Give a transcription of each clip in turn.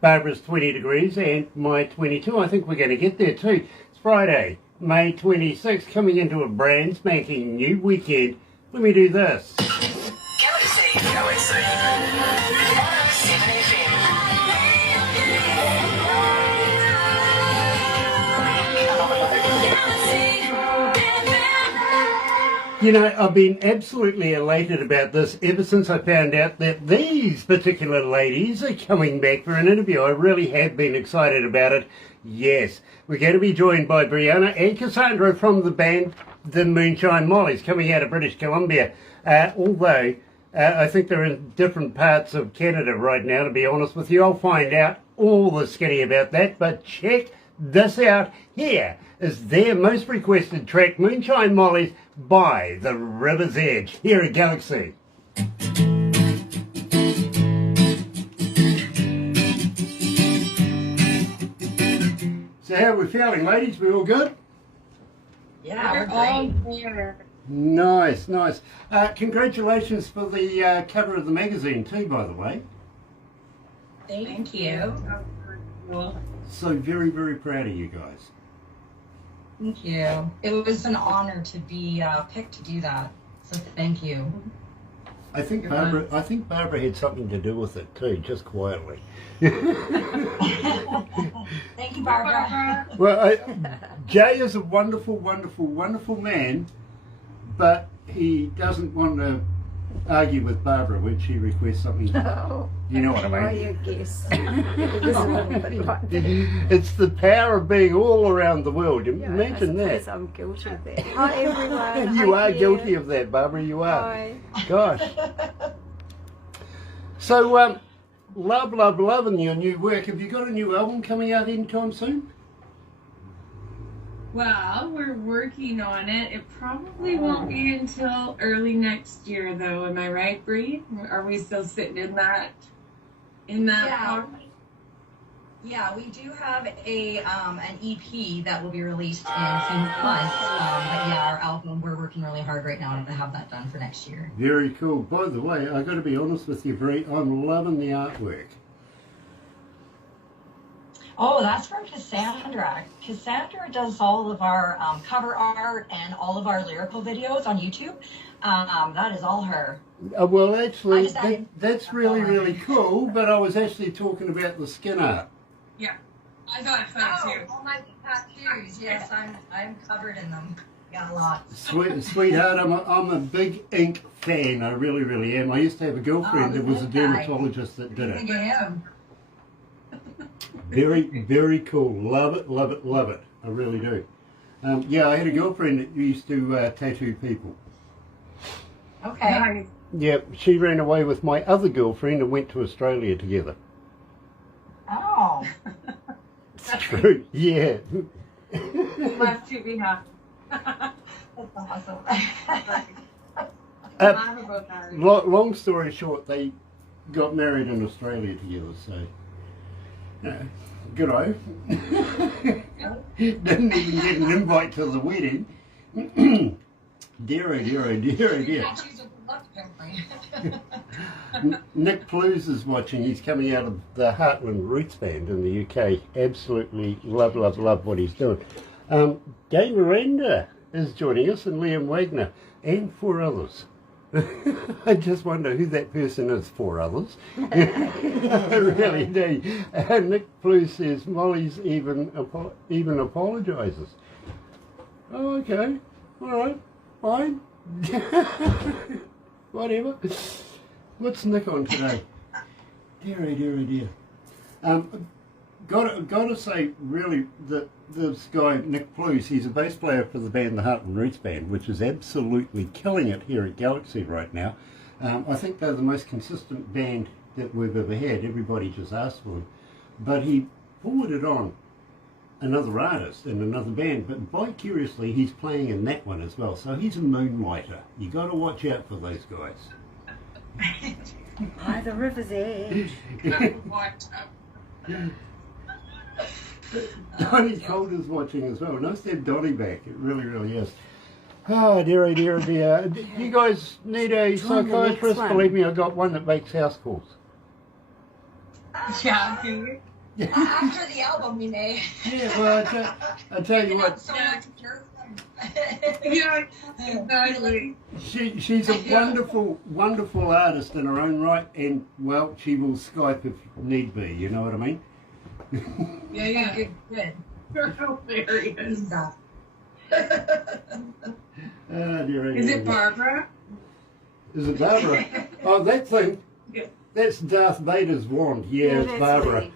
Barbara's 20 degrees and my 22. I think we're going to get there too. It's Friday, May 26th, coming into a brand spanking new weekend. Let me do this. Galaxy 107fm. You know, I've been absolutely elated about this ever since I found out that these particular ladies are coming back for an interview. I really have been excited about it. Yes, we're going to be joined by Brianna and Cassandra from the band the Moonshine Mollys, coming out of British Columbia. Although I think they're in different parts of Canada right now, to be honest with you. I'll find out all the skinny about that, but check this out. Here is their most requested track, Moonshine Mollys, by The River's Edge, here at Galaxy. So how are we feeling, ladies? We all good? Yeah, we're all here. Nice, nice. Congratulations for the cover of the magazine too, by the way. Thank you. So very, very proud of you guys. Thank you. It was an honor to be picked to do that. So thank you. I think Barbara had something to do with it too, just quietly. Thank you, Barbara. Well, Jay is a wonderful, wonderful, wonderful man, but he doesn't want to argue with Barbara when she requests something. Oh, you know what I mean? Oh, you guess. It's the power of being all around the world. Imagine that. I'm guilty of that. Hi, everyone. You are guilty of that, Barbara. You are. Hi. Gosh. So, loving your new work. Have you got a new album coming out anytime soon? Well, we're working on it. It probably won't be until early next year, though. Am I right, Bree? Are we still sitting in that part? Yeah, we do have an EP that will be released in a few months. But yeah, our album, we're working really hard right now to have that done for next year. Very cool. By the way, I got to be honest with you, Bree. I'm loving the artwork. Oh, that's from Cassandra. Cassandra does all of our cover art and all of our lyrical videos on YouTube. That is all her. Well, actually, that's really, really cool, but I was actually talking about the skin art. Yeah, I thought so too. All my tattoos, yes, I'm covered in them. Got a lot. Sweetheart, I'm a big ink fan. I really, really am. I used to have a girlfriend that was a dermatologist that did it. I am. Very, very cool. Love it, love it, love it. I really do. Yeah, I had a girlfriend that used to tattoo people. Okay. Nice. Yeah, she ran away with my other girlfriend and went to Australia together. Oh. It's true, yeah. Left to be happy. That's awesome. Long story short, they got married in Australia together, so... good eye. Didn't even get an invite to the wedding. Dear, oh dear, oh dear, oh dear. Nick Plews is watching. He's coming out of the Heartland Roots Band in the UK. Absolutely love what he's doing. Gay Miranda is joining us, and Liam Wagner, and 4 others. I just wonder who that person is, 4 others. I really do. Nick Blue says Molly's even apologises. Oh, okay. All right. Fine. Whatever. What's Nick on today? Dear, dear, dear. Gotta say, really, that this guy, Nick Plews, he's a bass player for the band, the Heartland Roots Band, which is absolutely killing it here at Galaxy right now. I think they're the most consistent band that we've ever had. Everybody just asked for them. But he forwarded on another artist and another band, but vicariously he's playing in that one as well. So he's a moonlighter. You got to watch out for those guys. By the river's edge. Donnie Calder's watching as well. Nice to have Donnie back. It really, really is. Oh, dear, dear, dear. Do you guys need a psychiatrist? Believe me, I got one that makes house calls. Yeah, do you? After the album, we may. Yeah, well, I tell you what, So much dirt. Yeah, exactly. she's a wonderful, wonderful artist in her own right, and, well, she will Skype if need be, you know what I mean? Yeah. Good. You're hilarious. Stop. Dear, Is it Barbara? Is it Barbara? Oh, that thing. Yeah. That's Darth Vader's wand. Yeah, Yeah, it's that's Barbara.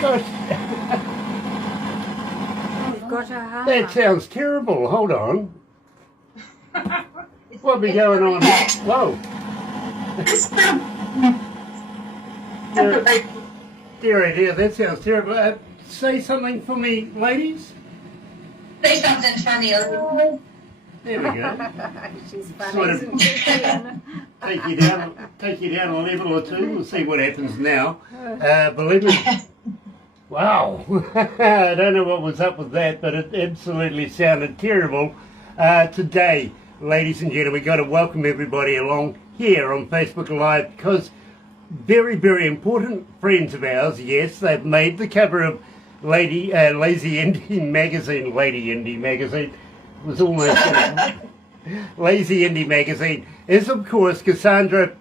Gosh, We've got a hammer. that sounds terrible. Hold on. What be going on? Whoa. Dear, that sounds terrible. Say something for me, ladies. Say something funny. There we go. She's funny, Sort of- isn't she, Diana? Take you down a level or two. We'll see what happens now. Believe me. Wow. I don't know what was up with that, but it absolutely sounded terrible. Today, ladies and gentlemen, we've got to welcome everybody along here on Facebook Live because very, very important friends of ours, yes, they've made the cover of Lazy Indie Magazine. Lady Indie Magazine was almost Lazy Indie Magazine is, of course, Cassandra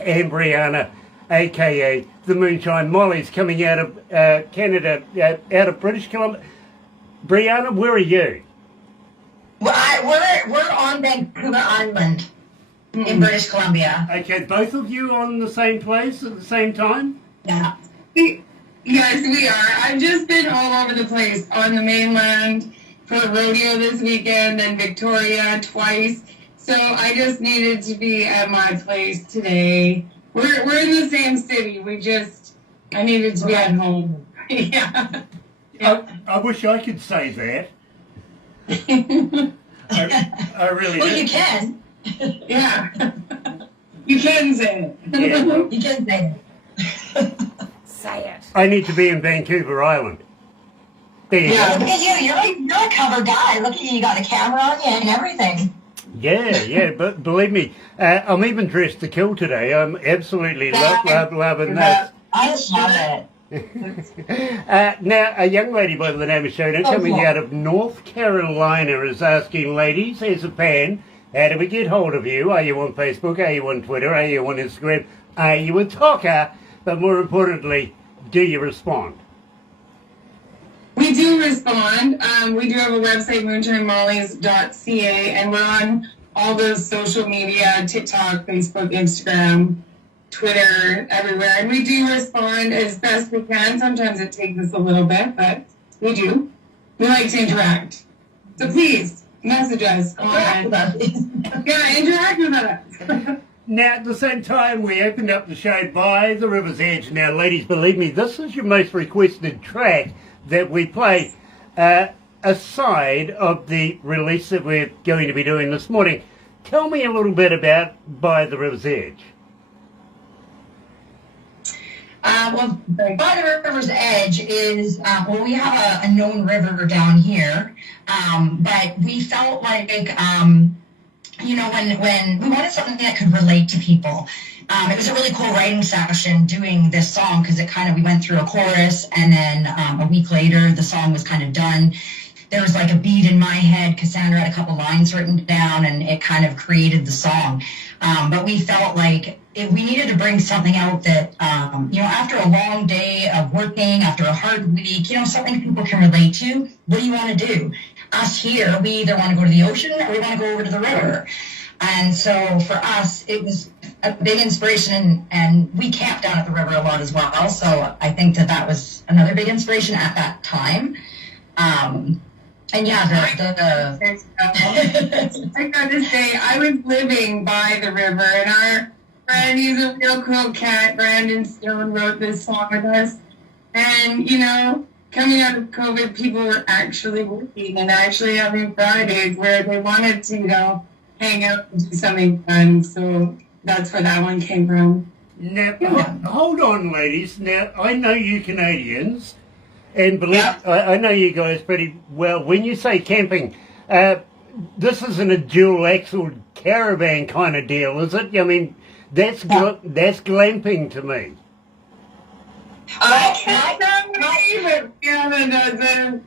and Brianna, aka the Moonshine Mollys, coming out of Canada, out of British Columbia. Brianna, where are you? Well, we're on Vancouver Island in British Columbia. Okay, both of you on the same place at the same time? Yeah. Yes, we are. I've just been all over the place on the mainland for the rodeo this weekend and Victoria twice. So I just needed to be at my place today. We're in the same city. I needed to be at home. Yeah. I wish I could say that. I really Well, do. you can. Yeah. You can say it. Yeah, well, You can say it. Say it. I need to be in Vancouver Island. There you Yeah. go. Look at you. You're a cover guy. Look at you. You got a camera on you and everything. Yeah, but believe me, I'm even dressed to kill today. I'm absolutely loving this. I just love it. Now, a young lady by the name of Shona coming out of North Carolina is asking, ladies, as a fan, how do we get hold of you? Are you on Facebook? Are you on Twitter? Are you on Instagram? Are you a talker? But more importantly, do you respond? We do respond. We do have a website, moonshinemollys.ca, and we're on all those social media, TikTok, Facebook, Instagram, Twitter, everywhere. And we do respond as best we can. Sometimes it takes us a little bit, but we do. We like to interact. So please, message us. Come on. Yeah, interact with us. Now, at the same time, we opened up the show by the River's Edge. Now, ladies, believe me, this is your most requested track that we play aside of the release that we're going to be doing this morning. Tell me a little bit about By the River's Edge. Well, by the river's edge is, we have a known river down here, but we felt like, when we wanted something that could relate to people. It was a really cool writing session doing this song because we went through a chorus and then a week later the song was kind of done. There was like a beat in my head. Cassandra had a couple lines written down and it kind of created the song. But we felt like we needed to bring something out that, after a long day of working, after a hard week, something people can relate to. What do you want to do? Us here, we either want to go to the ocean or we want to go over to the river. And so for us, it was a big inspiration, and we camped down at the river a lot as well. So I think that was another big inspiration at that time. And yeah, I gotta say, I was living by the river, and our friend, he's a real cool cat, Brandon Stone, wrote this song with us. And, coming out of COVID, people were actually working and actually having Fridays where they wanted to, hang out and do something fun. So that's where that one came from. Now, hold on, ladies. Now, I know you Canadians, and believe I know you guys pretty well. When you say camping, this isn't a dual-axle caravan kind of deal, is it? I mean, that's glamping to me. I can't believe it. Canada.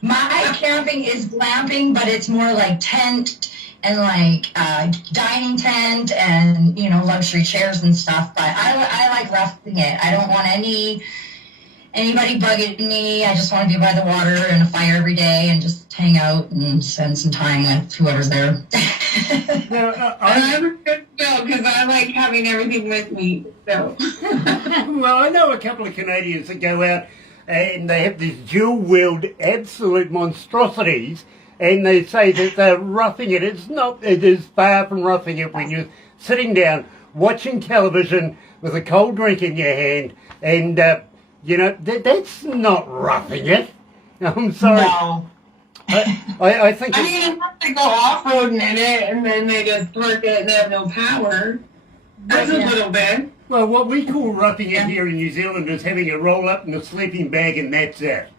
My camping is glamping, but it's more like tent and like dining tent and luxury chairs and stuff. But I like roughing it. I don't want anybody bugging me. I just want to be by the water and a fire every day and just hang out and spend some time with whoever's there. I'm a good girl because I like having everything with me. So. Well, I know a couple of Canadians that go out and they have these dual-wheeled absolute monstrosities, and they say that they're roughing it. It is far from roughing it when you're sitting down watching television with a cold drink in your hand, and that's not roughing it. I'm sorry. No. I think. I mean, they go off-roading in it, and then they just work it and they have no power. That's a little bit. Well, what we call roughing it here in New Zealand is having a roll-up and a sleeping bag, and that's it.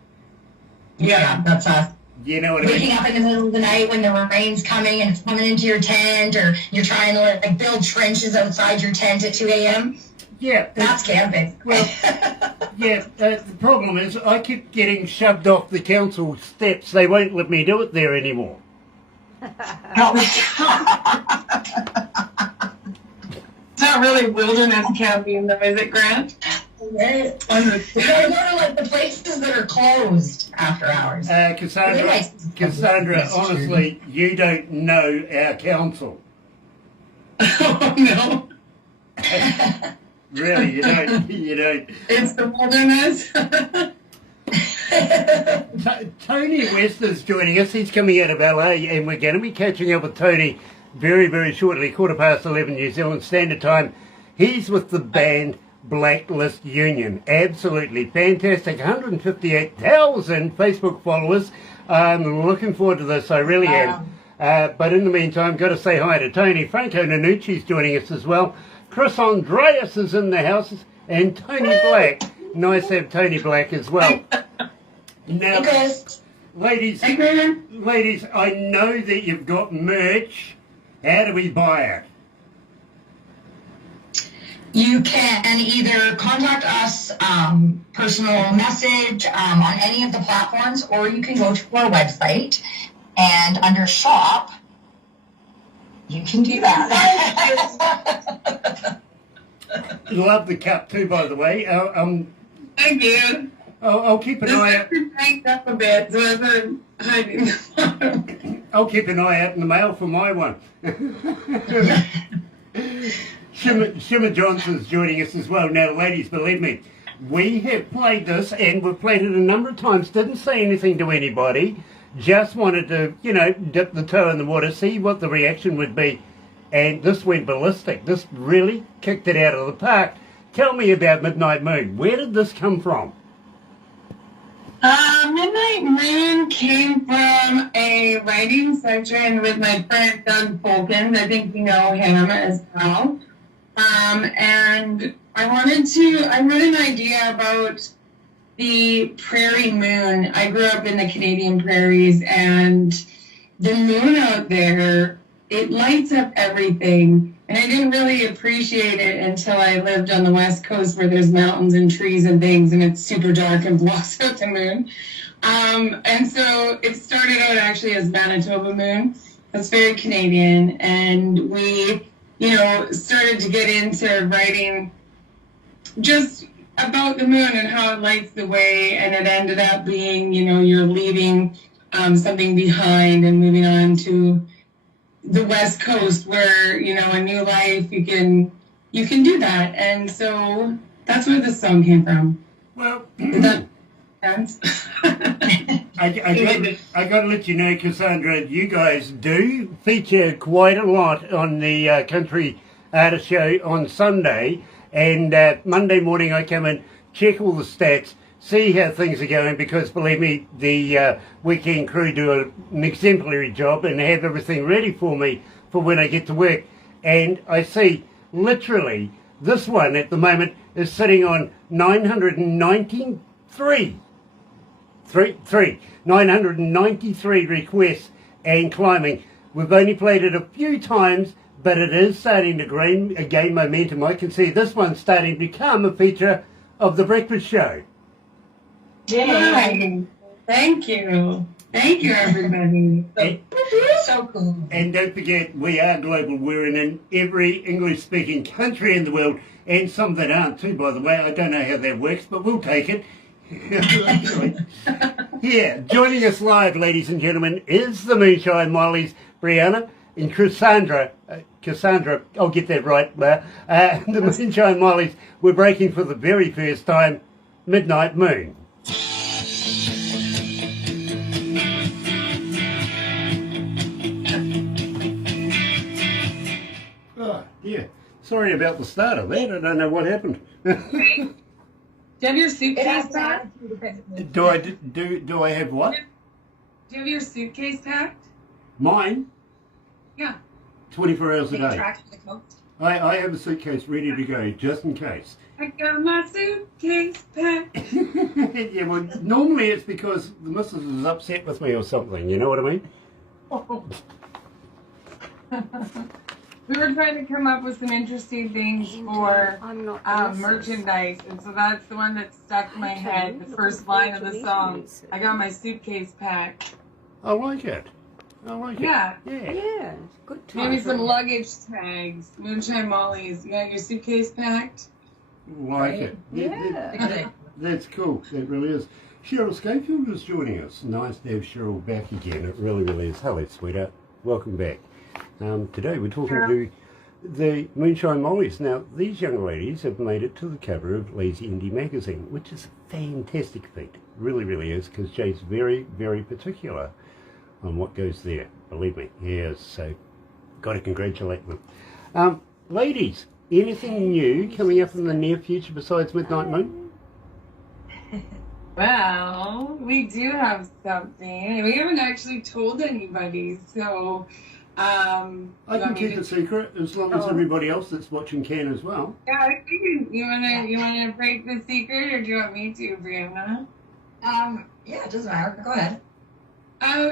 Yeah, that's us. You know what I mean? Waking up in the middle of the night when the rain's coming and it's coming into your tent, or you're trying to build trenches outside your tent at 2 a.m. Yeah. That's camping. Well, yeah, the problem is I keep getting shoved off the council steps. They won't let me do it there anymore. It's not really wilderness camping, though, is it, Grant? You gotta go to the places that are closed after hours. Cassandra, honestly, you don't know our council. Oh, no. Really, you don't. It's the wilderness. Tony West is joining us. He's coming out of LA, and we're going to be catching up with Tony very, very shortly, 11:15 New Zealand Standard Time. He's with the band Blacklist Union. Absolutely fantastic. 158,000 Facebook followers. I'm looking forward to this. I really am. But in the meantime, got to say hi to Tony. Franco Nanucci's joining us as well. Chris Andreas is in the house, and Tony Black. Nice to have Tony Black as well. Now, ladies, I know that you've got merch. How do we buy it? You can either contact us, personal message on any of the platforms, or you can go to our website and under shop, you can do that. Love the cup too, by the way. Thank you. I'll keep an eye out. Cranked up a bit, so I'm hiding the bottom. I'll keep an eye out in the mail for my one. Shimmer Johnson's joining us as well. Now, ladies, believe me, we have played this, and we've played it a number of times. Didn't say anything to anybody. Just wanted to, dip the toe in the water, see what the reaction would be. And this went ballistic. This really kicked it out of the park. Tell me about Midnight Moon. Where did this come from? Midnight Moon came from a writing session with my friend Doug Polkins. I think you know him as well. And I had an idea about the prairie moon. I grew up in the Canadian prairies, and the moon out there, it lights up everything. And I didn't really appreciate it until I lived on the West Coast where there's mountains and trees and things, and it's super dark and blocks out the moon. And so it started out actually as Manitoba Moon. It's very Canadian. And we, started to get into writing just about the moon and how it lights the way. And it ended up being, you're leaving something behind and moving on to the West Coast where, a new life, you can do that. And so that's where this song came from. Well, Does that make sense? I got to let you know, Cassandra, you guys do feature quite a lot on the Country Artist Show on Sunday. And Monday morning I come in, check all the stats, see how things are going, because believe me, the weekend crew do an exemplary job and have everything ready for me for when I get to work. And I see literally this one at the moment is sitting on 993 requests and climbing. We've only played it a few times, but it is starting to gain momentum. I can see this one starting to become a feature of the breakfast show. Yay. Thank you. Thank you, everybody. So cool. And don't forget, we are global. We're in every English-speaking country in the world, and some that aren't too, by the way. I don't know how that works, but we'll take it. Yeah, joining us live, ladies and gentlemen, is the Moonshine Mollys, Brianna and Cassandra, I'll get that right. The Moonshine Mollys were breaking for the very first time, Midnight Moon. Oh, yeah. Sorry about the start of that. I don't know what happened. Do you have your suitcase packed? Do I have what? Do you have your suitcase packed? Mine? Yeah. 24 hours a day. Track to the coast. I have a suitcase ready to go, just in case. I got my suitcase packed. Yeah, well, normally it's because the missus is upset with me or something, you know what I mean? We were trying to come up with some interesting things for I'm not the missus. merchandise, and so that's the one that stuck in my head. The first line of the song. I got my suitcase packed. I like it. I like it. Yeah. Yeah. Yeah, good time. Maybe some luggage tags. Moonshine Mollys. You got your suitcase packed? Like it. Yeah. That's cool. That really is. Cheryl Schofield is joining us. Nice to have Cheryl back again. It really, really is. Hello, sweetheart. Welcome back. Today we're talking to the Moonshine Mollys. Now, these young ladies have made it to the cover of Lazy Indie magazine, which is a fantastic feat. It really, really is, because Jay's very, very particular on what goes there. Believe me, he is. So, got to congratulate them. Ladies, anything new coming up in the near future besides Midnight Moon? Well, we do have something. We haven't actually told anybody, so I can keep it secret as long as everybody else that's watching can as well. Yeah, I think you wanna break the secret, or do you want me to, Brianna? Yeah, it doesn't matter. Go ahead.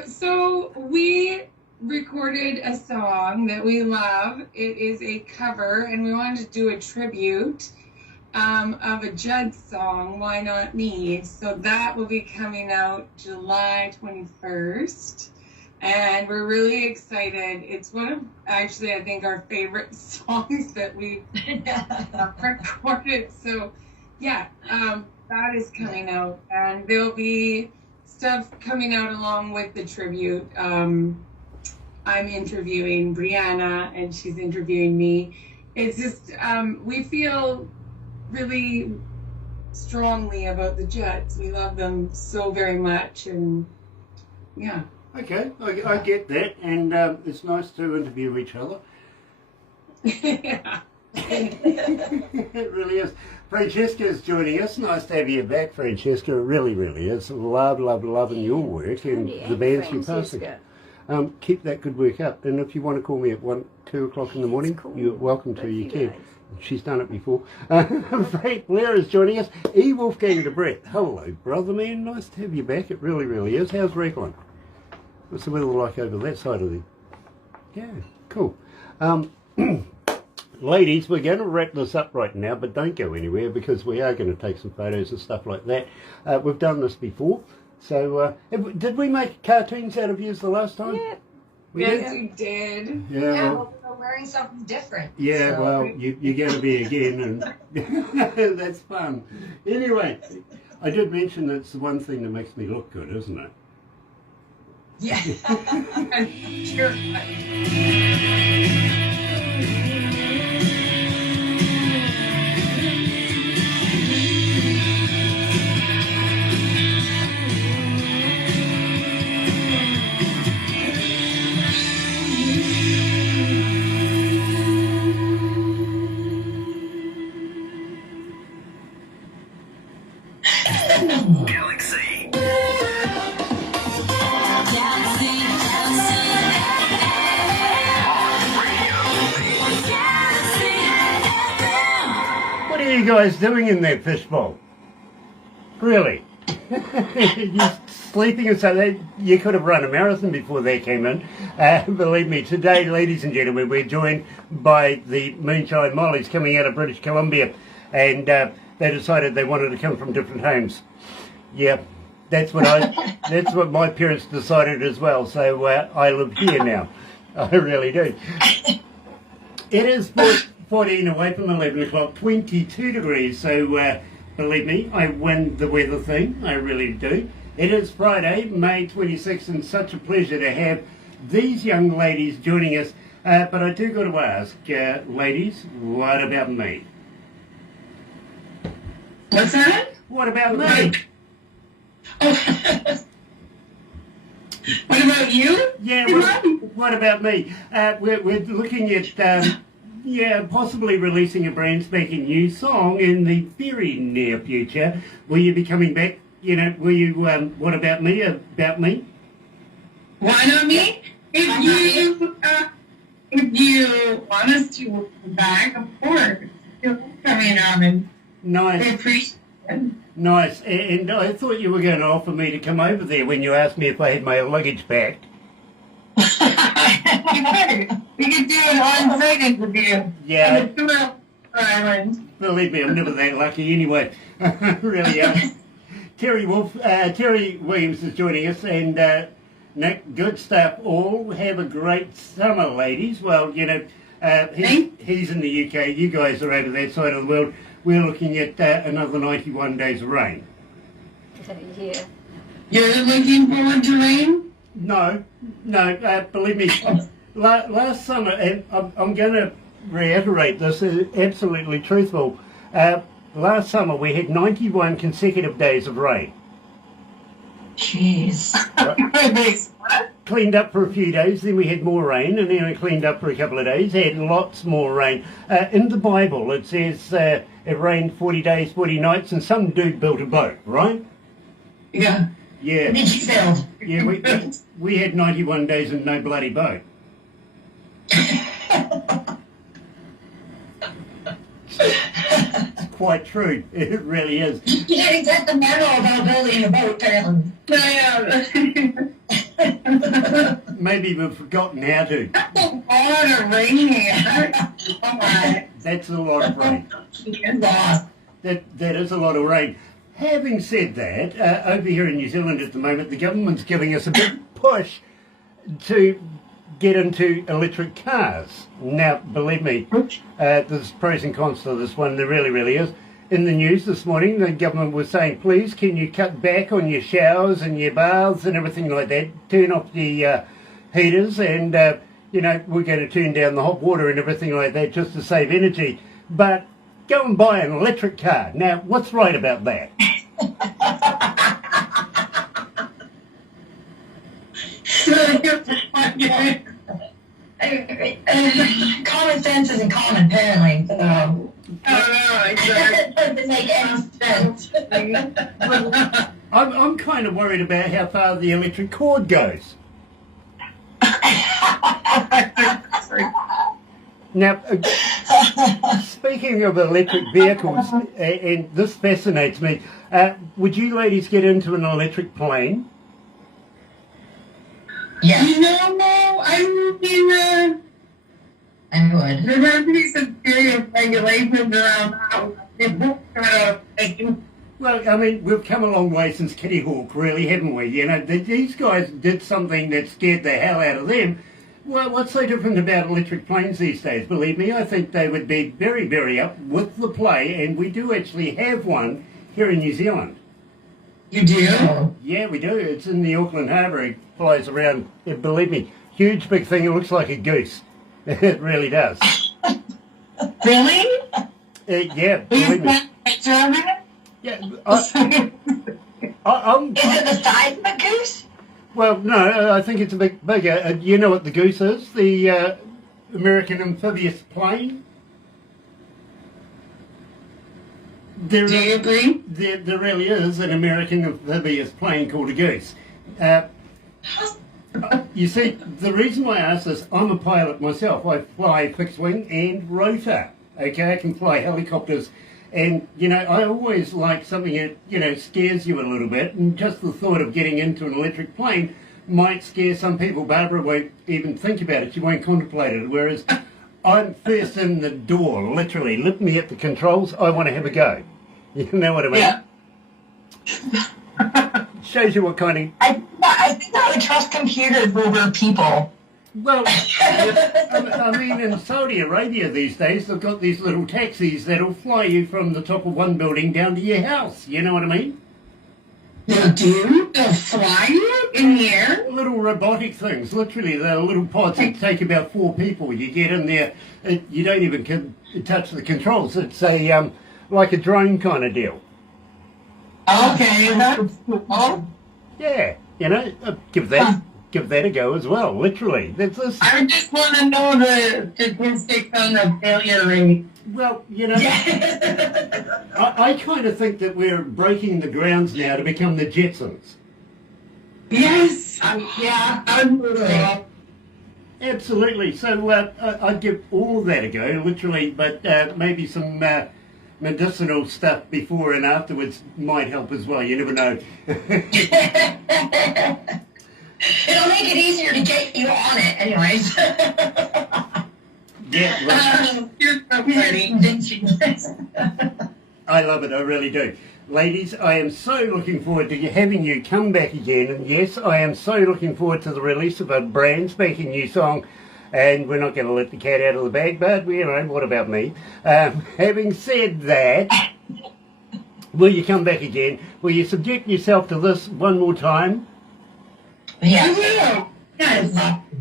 So we recorded a song that we love. It is a cover, and we wanted to do a tribute of a Judd song, Why Not Me? So that will be coming out July 21st. And we're really excited. It's one of, actually, I think, our favorite songs that we've recorded. So, yeah, that is coming out. And there'll be stuff coming out along with the tribute. I'm interviewing Brianna, and she's interviewing me. It's just, we feel really strongly about the Judds. We love them so very much. And, yeah. Okay, I get that, and it's nice to interview each other. Yeah. It really is. Francesca is joining us. Nice to have you back, Francesca. It really, really is. Loving your work and the bands you're passing. Keep that good work up. And if you want to call me at 2 o'clock in the morning, you're welcome to. You can. She's done it before. Frank Blair is joining us. E. Wolfgang de Brett. Hello, brother man. Nice to have you back. It really, really is. How's Recon? What's the weather like over that side of the... Yeah, cool. Ladies, we're going to wrap this up right now, but don't go anywhere, because we are going to take some photos and stuff like that. We've done this before. So, did we make cartoons out of you the last time? Yeah. Yes, we did. Yeah, Yeah, well, we're wearing something different. yeah, so. well, you're going to be again, and that's fun. Anyway, I did mention that's the one thing that makes me look good, isn't it? Yeah. Sure. you guys doing in that fishbowl? Really? You're sleeping and so you could have run a marathon before they came in. Believe me, today, ladies and gentlemen, we're joined by the Moonshine Mollys coming out of British Columbia, and they decided they wanted to come from different homes. Yeah, that's what my parents decided as well. So I live here now. I really do. It is 14 away from 11 o'clock, 22 degrees. So believe me, I win the weather thing. I really do. It is Friday, May 26th, and such a pleasure to have these young ladies joining us. But I do got to ask, ladies, what about me? What's that? What about me? What about you? Yeah, what about me? We're looking at possibly releasing a brand spanking new song in the very near future. Will you be coming back? You know, will you? What about me? About me? Why not me? If you want us to come back, of course. You're coming on and Nice. we appreciate it. Nice. And I thought you were going to offer me to come over there when you asked me if I had my luggage packed. We could do an on-site interview. Yeah. On the tour island. Believe me, I'm never that lucky anyway. Really am. Terry Williams is joining us, and Nick, good stuff. All have a great summer, ladies. Well, you know, he's in the UK. You guys are over that side of the world. We're looking at another 91 days of rain. Yeah. You're looking forward to rain? No, believe me, last summer, and I'm going to reiterate this, is absolutely truthful. Last summer we had 91 consecutive days of rain. Jeez. Cleaned up for a few days, then we had more rain, and then it cleaned up for a couple of days, had lots more rain. In the Bible it says it rained 40 days, 40 nights, and some dude built a boat, right? Yeah. Yeah. And then she failed. Yeah, we had 91 days and no bloody boat. It's quite true. It really is. You didn't get the memo about building a boat, apparently. Maybe we've forgotten how to. That's a lot of rain. Come on. That's a lot of rain. Lost. That is a lot of rain. Having said that, over here in New Zealand at the moment, the government's giving us a big push to get into electric cars. Now, believe me, there's pros and cons to this one. There really, really is. In the news this morning, the government was saying, please, can you cut back on your showers and your baths and everything like that? Turn off the heaters and, we're going to turn down the hot water and everything like that just to save energy. But go and buy an electric car. Now, what's right about that? Common sense isn't common, apparently. Oh, no, exactly. It doesn't make any sense. I'm kind of worried about how far the electric cord goes. Now, speaking of electric vehicles, and this fascinates me, would you ladies get into an electric plane? Yeah, You know, I mean, I would. there have to be some serious regulations around that. Well, I mean, we've come a long way since Kitty Hawk, really, haven't we? You know, these guys did something that scared the hell out of them. Well, what's so different about electric planes these days? Believe me, I think they would be very, very up with the play, and we do actually have one here in New Zealand. You do? Yeah, we do. It's in the Auckland Harbour. It flies around. Believe me, huge big thing. It looks like a goose. It really does. Really? Yeah, believe me. German? Yeah, I'm. Is it the size of a goose? Well, no, I think it's a bit bigger. You know what the goose is? The American amphibious plane. Do you agree? There really is an American amphibious plane called a goose. You see, the reason why I ask this, I'm a pilot myself. I fly fixed wing and rotor. Okay, I can fly helicopters And, you know, I always like something that, you know, scares you a little bit. And just the thought of getting into an electric plane might scare some people. Barbara won't even think about it. She won't contemplate it. Whereas I'm first in the door, literally. Lift me at the controls. I want to have a go. You know what I mean? Yeah. Shows you what kind of... I think I would trust computers over people. Well, I mean, in Saudi Arabia these days, they've got these little taxis that'll fly you from the top of one building down to your house. You know what I mean? They do? They'll fly you in the air? Little robotic things. Literally, they're little pods that take about 4 people. You get in there, you don't even touch the controls. It's a like a drone kind of deal. Okay, that's cool. Yeah, you know, give that a go as well. Literally, that's this. I just want to know the statistics on the failure rate. Well, you know, I kind of think that we're breaking the grounds now to become the Jetsons. Yes. Yeah. Absolutely. So I'd give all of that a go, literally, but maybe some medicinal stuff before and afterwards might help as well. You never know. It'll make it easier to get you on it, anyways. Yeah, well, You're so funny. I love it. I really do. Ladies, I am so looking forward to having you come back again. And yes, I am so looking forward to the release of a brand spanking new song. And we're not going to let the cat out of the bag, but, you know, what about me? Having said that, will you come back again? Will you subject yourself to this one more time? Yeah. I will. Yes.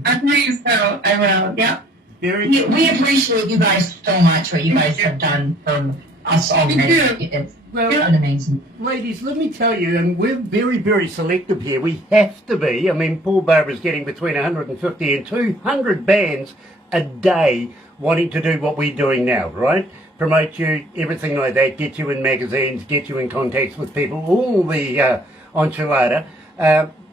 I believe so. I will. Yeah. Very We appreciate you guys so much, what you guys have done for us already. It's well, been amazing. ladies, let me tell you, and we're very, very selective here. We have to be. I mean, Paul Barbara's getting between 150 and 200 bands a day wanting to do what we're doing now, right? Promote you, everything like that, get you in magazines, get you in contacts with people, all the enchilada.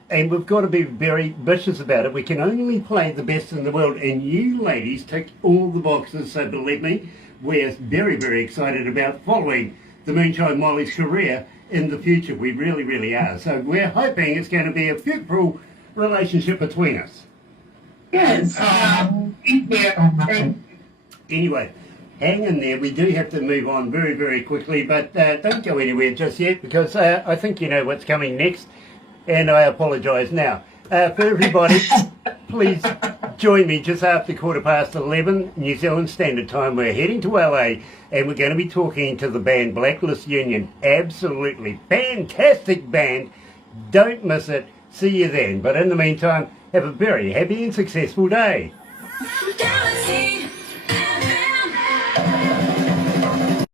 And we've got to be very vicious about it. We can only play the best in the world. And you ladies tick all the boxes, so believe me, we're very, very excited about following the Moonshine Mollys career in the future. We really, really are. So we're hoping it's going to be a fruitful relationship between us. Yes. Thank you. Thank Anyway, hang in there. We do have to move on very, very quickly, but don't go anywhere just yet because I think you know what's coming next. And I apologise now. For everybody, please join me just after 11:15 New Zealand Standard Time. We're heading to LA and we're going to be talking to the band Blacklist Union. Absolutely fantastic band. Don't miss it. See you then. But in the meantime, have a very happy and successful day. Galaxy